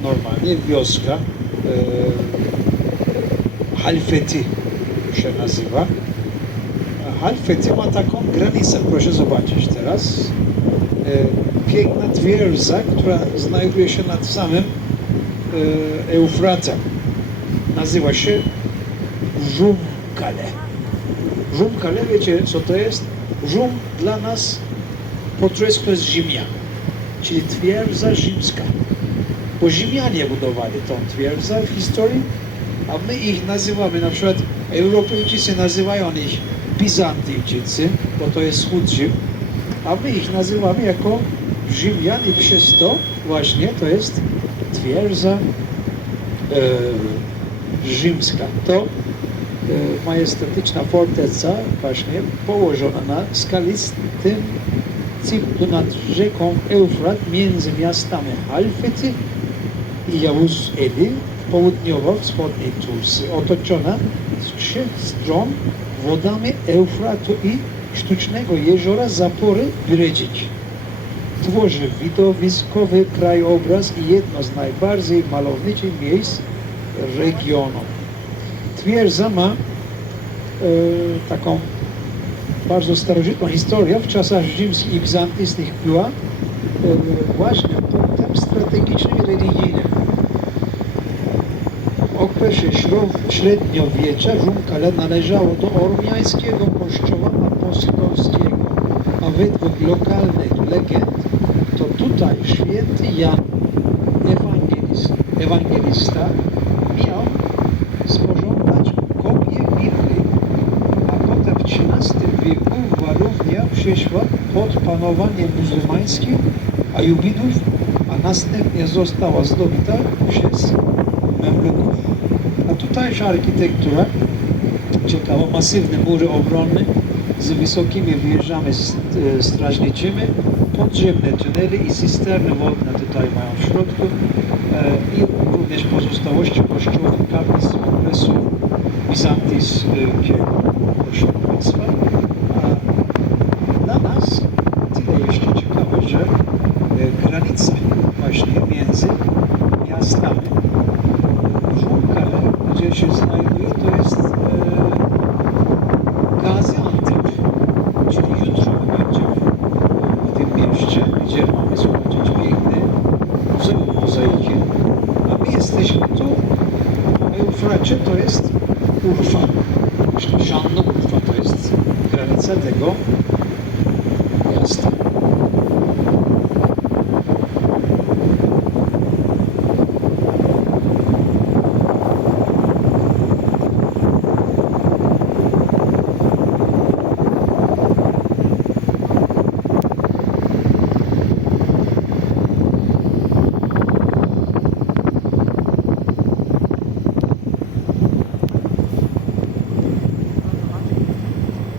Normalnie wioska e, Halfeti się nazywa. Halfeti ma taką granicę, proszę zobaczyć teraz. E, piękna twierdza, która znajduje się nad samym e, Eufratem. Nazywa się Żumkale. Żumkale, wiecie co to jest? Żum dla nas po turecku jest ziemia, czyli twierdza rzymska. Bo Rzymianie budowali tą twierdzę w historii, a my ich nazywamy, na przykład Europejczycy nazywają ich Bizantyjczycy, bo to jest wschód Rzym, a my ich nazywamy jako Rzymian i przez to właśnie to jest twierdza e, rzymska. To e, majestatyczna forteca właśnie położona na skalistym cyklu nad rzeką Eufrat między miastami Halfety i Jałus Eli południowo-wschodniej Turcji, otoczona z trzech stron wodami Eufratu i sztucznego jeziora Zapory Biredzić. Tworzy widowiskowy krajobraz i jedno z najbardziej malowniczych miejsc regionu. Twierdza ma e, taką bardzo starożytną historię. W czasach rzymskich i bizantyjskich była e, właśnie punktem strategicznym i religijnym. W okresie średniowiecza Żumkale należało do ormiańskiego kościoła apostolskiego, a według lokalnych legend to tutaj święty Jan Ewangelista, ewangelista miał sporządzać kopię Biblii, a potem w XIII wieku Walownia przeszła pod panowanie muzułmańskie Ajubidów, a następnie została zdobyta przez Memluków. A tutejsza architektura ciekawa, masywne mury obronne z wysokimi wieżami e, strażniczymi, podziemne tunele i cysterny wodne tutaj mają w środku e, i również pozostałości kościołów kaplic z okresu bizantyjskiego osiągnictwa. A dla nas jeszcze ciekawe, że e, granica właśnie między miastami gdzie się znajduje, to jest e, Gaziantep, czyli jutro będzie w tym mieście, gdzie mamy zobaczyć piękne muzeum mozaiki. A my jesteśmy tu, w Eufracie to jest Urfa, czyli Żanno Urfa, to jest granica tego